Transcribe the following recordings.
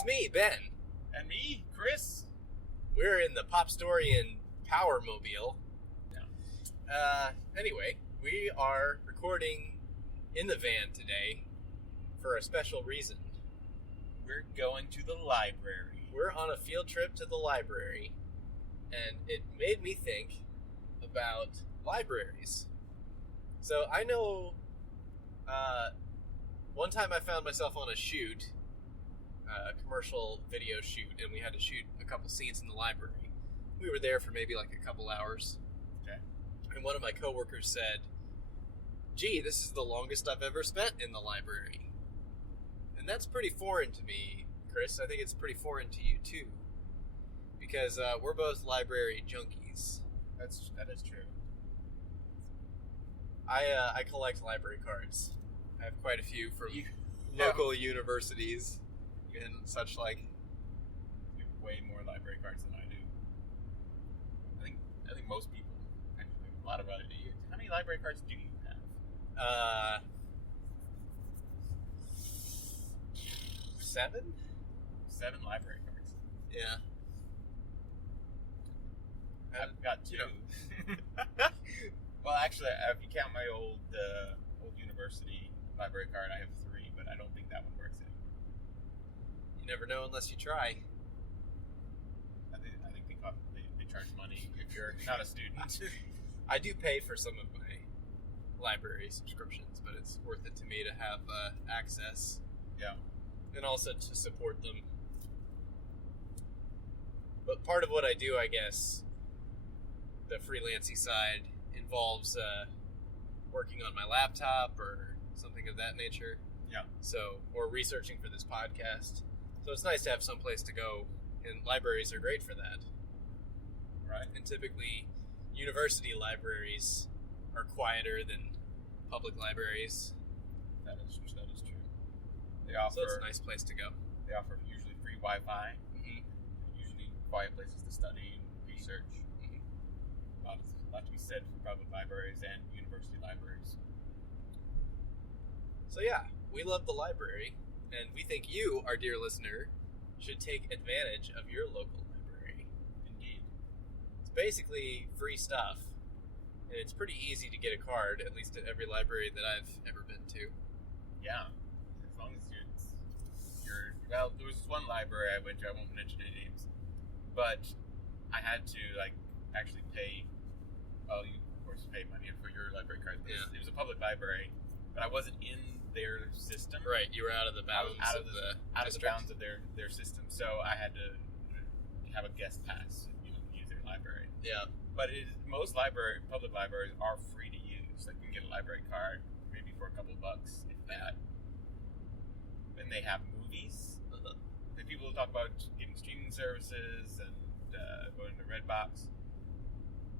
It's me, Ben. And me, Chris. We're in the Popstorian Power Mobile. Yeah. Anyway, we are recording in the van today for a special reason. We're going to the library. We're on a field trip to the library, and it made me think about libraries. So I know, one time I found myself on a shoot, a commercial video shoot, and we had to shoot a couple scenes in the library. We were there for maybe like a couple hours. Okay. And one of my coworkers said, "Gee, this is the longest I've ever spent in the library." And that's pretty foreign to me, Chris. I think it's pretty foreign to you too, because we're both library junkies. That is true. I collect library cards. I have quite a few from local universities and such like. You have way more library cards than I do. I think most people actually have a lot of other. How many library cards do you have? 7? 7 library cards. Yeah. I've got 2. Well, actually, if you count my old university library card, I have 3, but I don't think that one works anymore. You never know unless you try. I think they charge money if you're not a student. I do pay for some of my library subscriptions, but it's worth it to me to have access. Yeah. And also to support them. But part of what I do, I guess, the freelancing side, involves working on my laptop or something of that nature. Yeah. So, or researching for this podcast. So it's nice to have some place to go, and libraries are great for that. Right. And typically, university libraries are quieter than public libraries. That is true. They offer. So it's a nice place to go. They offer usually free Wi-Fi. Mm-hmm. Usually quiet places to study and research. Mm-hmm. A lot to be said for public libraries and university libraries. So yeah, we love the library, and we think you, our dear listener, should take advantage of your local library. Indeed. It's basically free stuff, and it's pretty easy to get a card, at least at every library that I've ever been to. Yeah. As long as you're well, there was this one library I went to, I won't mention any names, but I had to actually pay. Well, you of course pay money for your library card. Yeah. It was a public library, but I wasn't in their system. Right, you were out of the bounds out of of the the bounds of their system, so I had to have a guest pass, to use their library. Yeah. But most public libraries are free to use. Like, you can get a library card maybe for a couple of bucks, if that. And they have movies. And people talk about getting streaming services and going to Redbox.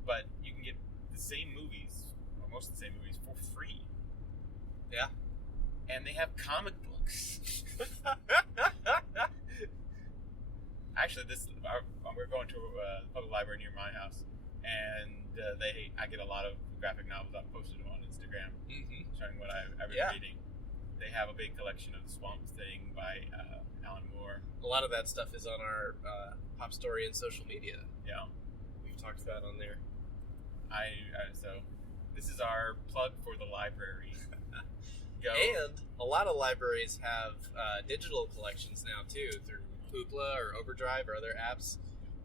But you can get the same movies, or most of the same movies, for free. Yeah. And they have comic books. Actually, we're going to a public library near my house, and I get a lot of graphic novels. I've posted them on Instagram, showing what I've been reading. They have a big collection of The Swamp Thing by Alan Moore. A lot of that stuff is on our Popstorian social media. Yeah, we've talked about on there. So this is our plug for the library. Go. And a lot of libraries have digital collections now too, through Hoopla or Overdrive or other apps.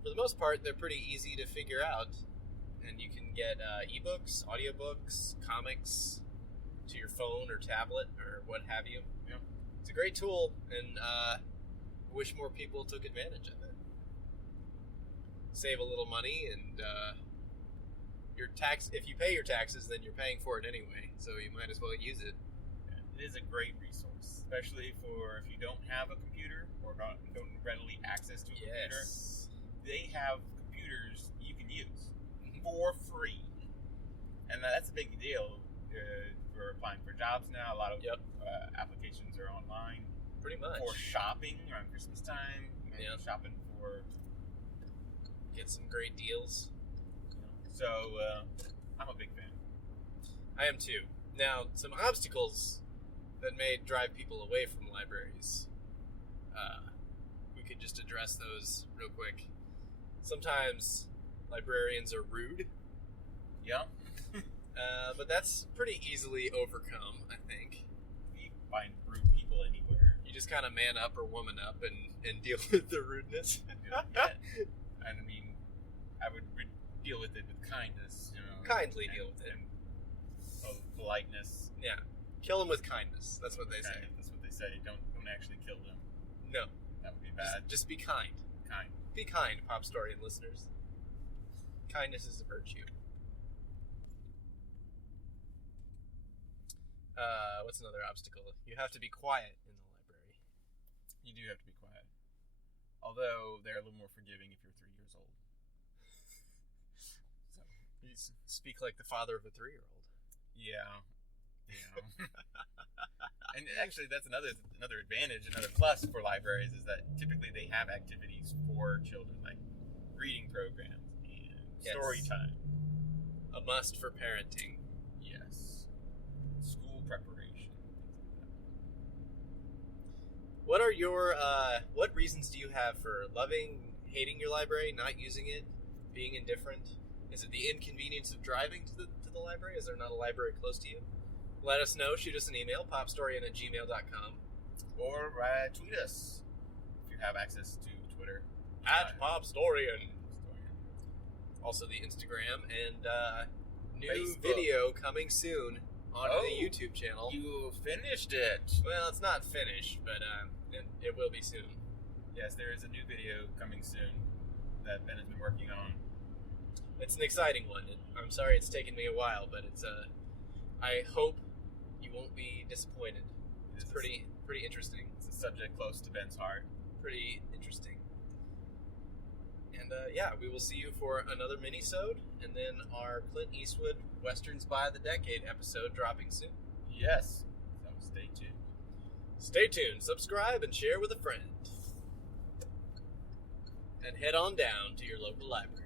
For the most part, they're pretty easy to figure out, and you can get ebooks, audiobooks, comics to your phone or tablet or what have you. Yeah. It's a great tool, and I wish more people took advantage of it. Save a little money, and if you pay your taxes, then you're paying for it anyway, so you might as well use it. It is a great resource, especially for if you don't have a computer or don't readily access to a computer. They have computers you can use for free, and that's a big deal. For applying for jobs now, a lot of applications are online. Pretty much. For shopping around Christmas time, shopping for get some great deals. So I'm a big fan. I am too. Now, some obstacles that may drive people away from libraries. could just address those real quick. Sometimes librarians are rude, Yeah. but that's pretty easily overcome, I think. You find rude people anywhere. You just kind of man up or woman up and deal with the rudeness. Yeah. And I mean, I would deal with it with kindness, you know. Kindly deal with it. And politeness. Yeah. Kill them with kindness. That's what they say. That's what they say. Don't actually kill them. No. That would be bad. Just be kind. Kind. Be kind, Pop Story and listeners. Kindness is a virtue. What's another obstacle? You have to be quiet in the library. You do have to be quiet. Although they're a little more forgiving if you're 3 years old. So You speak like the father of a 3-year-old. yeah. And actually, that's another advantage, another plus for libraries is that typically they have activities for children, like reading programs and story time. A must for parenting. Yes. School preparation. Things like that. What are your what reasons do you have for loving, hating your library, not using it, being indifferent? Is it the inconvenience of driving to the library? Is there not a library close to you? Let us know. Shoot us an email, popstoryin@gmail.com. Or tweet us if you have access to Twitter. @popstoryin. Also the Instagram and new Facebook. video coming soon on Oh, the YouTube channel. You finished it. Well, it's not finished, but it will be soon. Yes, there is a new video coming soon that Ben has been working on. It's an exciting one. I'm sorry it's taken me a while, but it's I hope you won't be disappointed. It's pretty interesting. It's a subject close to Ben's heart. Pretty interesting. And we will see you for another mini-sode, and then our Clint Eastwood Westerns by the Decade episode dropping soon. Yes. So stay tuned. Stay tuned, subscribe, and share with a friend. And head on down to your local library.